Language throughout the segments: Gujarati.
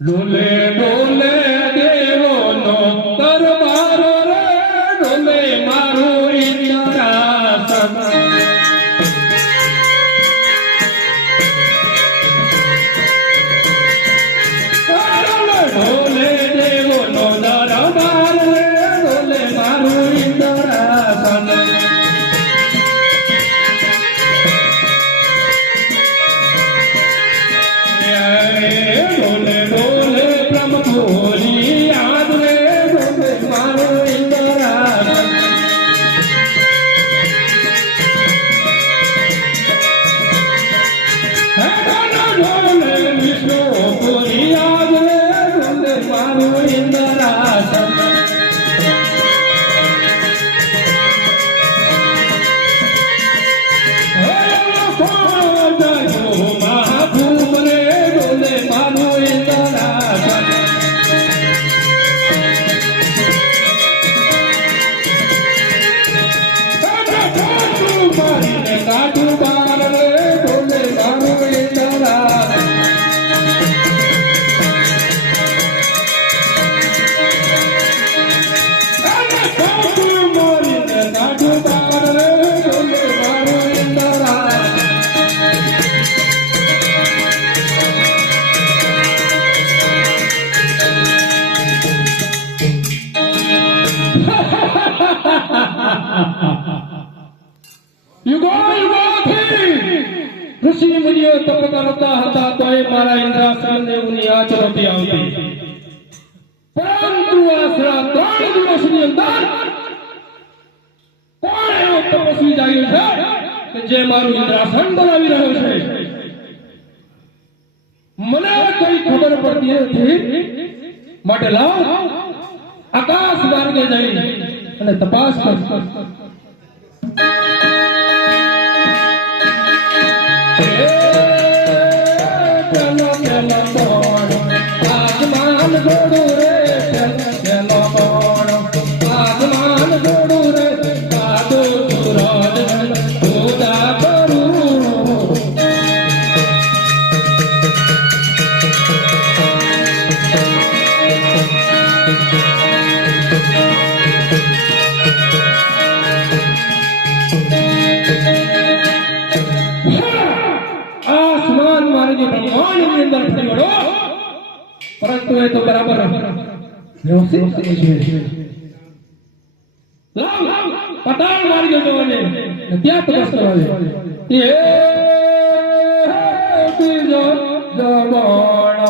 ડોલે ડોલે દેવો નો દરબારો રે ડોલે મારું ઇન્દ્રાસન ડોલે દેવો નો દરબાર રે ડોલે મારું ઇન્દ્રાસન ડોલે ડોલે બ્રહ્મભોરી યાદ રે ડોલે મારું ઇન્દ્રાસન ડોલે વિષ્ણુ પૂરી યાદ રે ડોલે મારું ઇન્દ્રાસન મહાભૂપ રે ડોલે મારું ઇન્દ્રાસન મારીને કાઢું બાર રે ડોલે મારું ઇન્દ્રાસન મારીને કાઢું બાર રે ડોલે મારું ઇન્દ્રાસન યુગોથી ઋષિ મુનિઓ તપ કરતા હતા તો એ મારા ઇન્દ્રાસન દેવની આંચ નથી આવતી, પરંતુ આશરા 3 દિવસની અંદર કોણ એવો તપસ્વી જાગ્યો છે કે જે મારું ઇન્દ્રાસન બનાવી રહ્યો છે? મને કઈ ખબર પડતી નથી, માટે લાવ આકાશ માર્ગે જઈ અને તપાસ કર. આસમાન જોડું રે ચલો કોણ, આસમાન જોડું રે સાધુ સુરજ પૂજા કરું. આસમાન માર્ગે બ્રહ્માંડની અંદર ફરી વળો, પરંતુ એ તો બરાબર વ્યવસ્થિત છે. લાવ પતાળ માર્ગે જવાને ત્યાં તપસ કરવાને એ ત્રીજો જમણ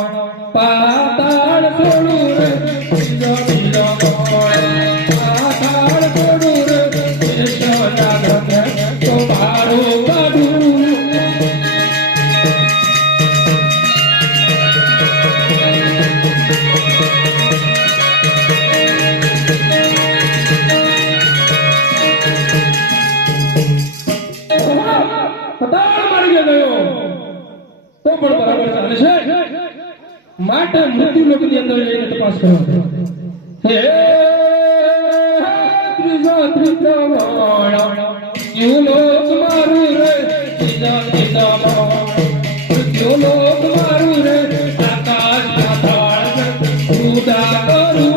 પાતાળ છોડું રે ત્રીજો જમણ પાતાળ છોડું રે કેશવના ઘર તો મારું કાઢું પણ બરાબર ચાલે છે માટે મૃત્યુ લોકની અંદર જઈને તપાસ કરો હે ત્રીજા મૃત્યુ લોક મારું રે ત્રીજા મૃત્યુ લોક મારું રે આકાશ પાતાળ ઉડા કરું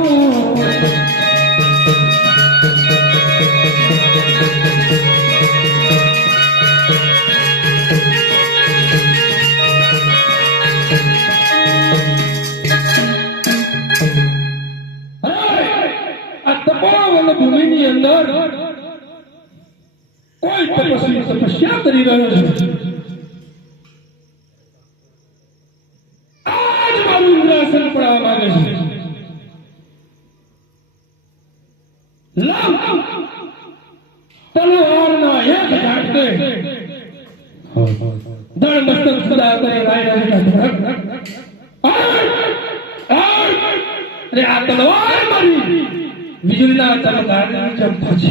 ભૂમિની અંદર કોઈ તપસ્વી તપસ્યા કરી રહ્યો છે આજ મારું ઇન્દ્રાસન પડવા માંગે છે લાવ તલવારના એક ઝાટકે દળ મસ્તક સદા કરે અરે આ તલવાર મારી વીજળીના ચમકારની ચમકો છે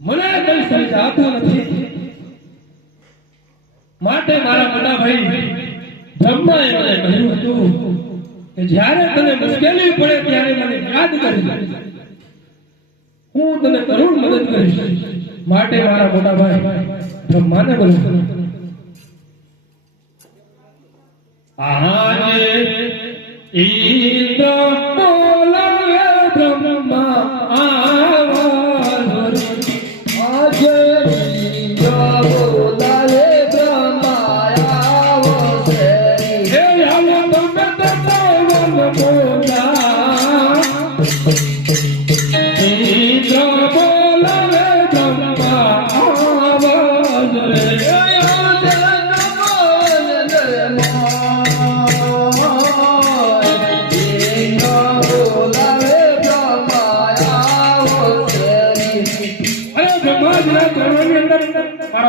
મને કઈ સમજાતું નથી માટે મારા મોટા ભાઈ બ્રહ્માએ મને કહ્યું હતું કે જ્યારે તને મુશ્કેલી પડે ત્યારે મને યાદ કરજે હું તને જરૂર મદદ કરીશ માટે મારા મોટા ભાઈ બ્રહ્માને બોલ્યો આજે ઇન્દ્ર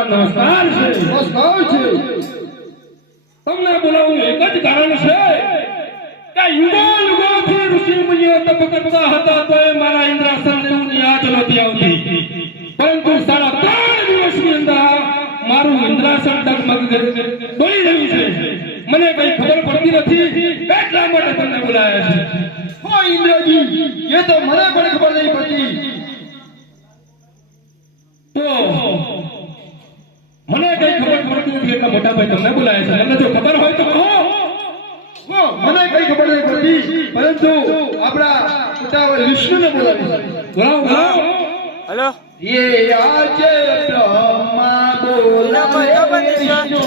નમસ્કાર છે તમને બોલાવું એક જ કારણ છે કે યુગોથી ઋષિ મુનિઓ તપ કરતા હતા તો મારા ઇન્દ્રાસન ની યાદ નહોતી આવતી પરંતુ 3.5 દિવસની અંદર મારું ઇન્દ્રાસન ડગમગ ડોલી રહ્યું છે મને કઈ ખબર પડતી નથી એટલા માટે તમને બોલાયા છે હો ઇન્દ્રજી એ તો મને પણ ખબર નહીં પડતી તો મને કઈ ખબર પડતી નથી એટલા મોટા ભાઈ તમને બોલાયા છે તમને જો ખબર હોય તો કહો મને કઈ ખબર નહીં પડતી પરંતુ આપણા પિતાવર વિષ્ણુને બોલાવો હેલો ये आज ब्रह्मा बोला विष्णु